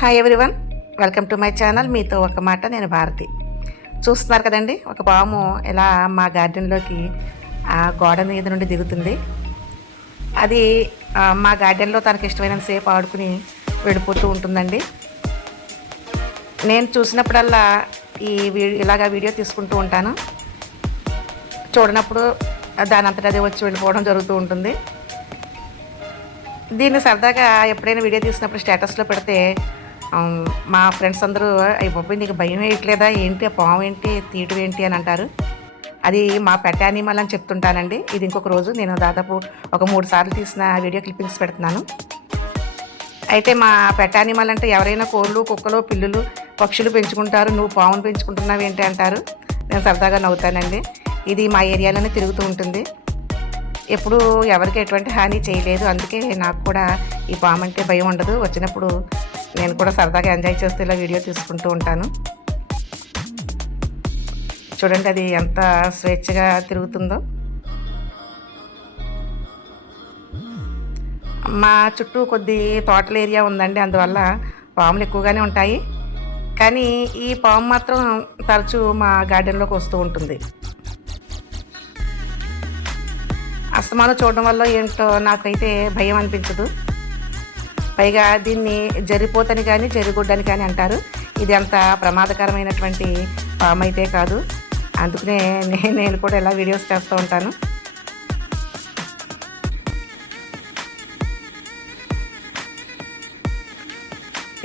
Hi everyone welcome to my channel మీతో ఒక మాట నేను భారతి. చూస్తున్నారు కదండి ఒక పాము ఎలా మా గార్డెన్లోకి ఆ గోడ మీద నుండి దిగుతుంది. అది మా గార్డెన్లో తనకి ఇష్టమైన సేపు ఆడుకుని వెళ్ళిపోతూ ఉంటుందండి. నేను చూసినప్పుడల్లా ఈ ఇలాగా వీడియో తీసుకుంటూ ఉంటాను. చూడనప్పుడు దాని అంతటా అదే వచ్చి వెళ్ళిపోవడం జరుగుతూ ఉంటుంది. దీన్ని సరదాగా ఎప్పుడైనా వీడియో తీసినప్పుడు స్టేటస్లో పెడితే మా ఫ్రెండ్స్ అందరూ అయ్యి బాబు నీకు భయం వేయట్లేదా? ఏంటి ఆ పాము ఏంటి తీయటం ఏంటి అని అంటారు. అది మా పెట్ యానిమల్ అని చెప్తుంటానండి. ఇది ఇంకొక రోజు నేను దాదాపు ఒక మూడు సార్లు తీసిన వీడియో క్లిప్పింగ్స్ పెడుతున్నాను. అయితే మా పెట్ యానిమల్ అంటే ఎవరైనా కోళ్ళు కుక్కలు పిల్లులు పక్షులు పెంచుకుంటారు. నువ్వు పామును పెంచుకుంటున్నావు ఏంటి అంటారు. నేను సరదాగా నవ్వుతానండి. ఇది మా ఏరియాలోనే తిరుగుతూ ఉంటుంది. ఎప్పుడు ఎవరికి ఎటువంటి హాని చేయలేదు. అందుకే నాకు కూడా ఈ పాము అంటే భయం ఉండదు. వచ్చినప్పుడు నేను కూడా సరదాగా ఎంజాయ్ చేస్తూ ఇలా వీడియో తీసుకుంటూ ఉంటాను. చూడండి అది ఎంత స్వేచ్ఛగా తిరుగుతుందో. మా చుట్టూ కొద్ది తోటల ఏరియా ఉందండి. అందువల్ల పాములు ఎక్కువగానే ఉంటాయి. కానీ ఈ పాము మాత్రం తరచూ మా గార్డెన్లోకి వస్తూ ఉంటుంది. అస్తమానం చూడడం వల్ల ఏంటో నాకైతే భయం అనిపించదు. పైగా దీన్ని జరిపోతని కానీ జరిగొడ్డని కానీ అంటారు. ఇది అంత ప్రమాదకరమైనటువంటి పాము అయితే కాదు. అందుకనే నేను నేను కూడా ఇలా వీడియోస్ చేస్తూ ఉంటాను.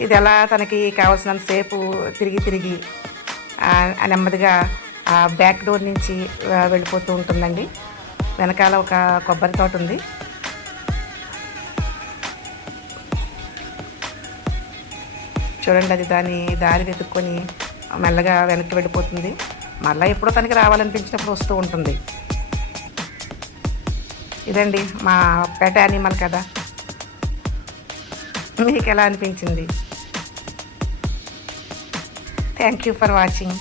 ఇది ఎలా తనకి కావాల్సినంత సేపు తిరిగి తిరిగి నెమ్మదిగా ఆ బ్యాక్ డోర్ నుంచి వెళ్ళిపోతూ ఉంటుందండి. వెనకాల ఒక కొబ్బరి తోట ఉంది. చూడండి అది దాని దారి వెతుక్కొని మెల్లగా వెనక్కి వెళ్ళిపోతుంది. మళ్ళీ ఎప్పుడో తనకి రావాలనిపించినప్పుడు వస్తూ ఉంటుంది. ఇదండి మా పెట యానిమల్ కదా. మీకు ఎలా అనిపించింది? Thank you for watching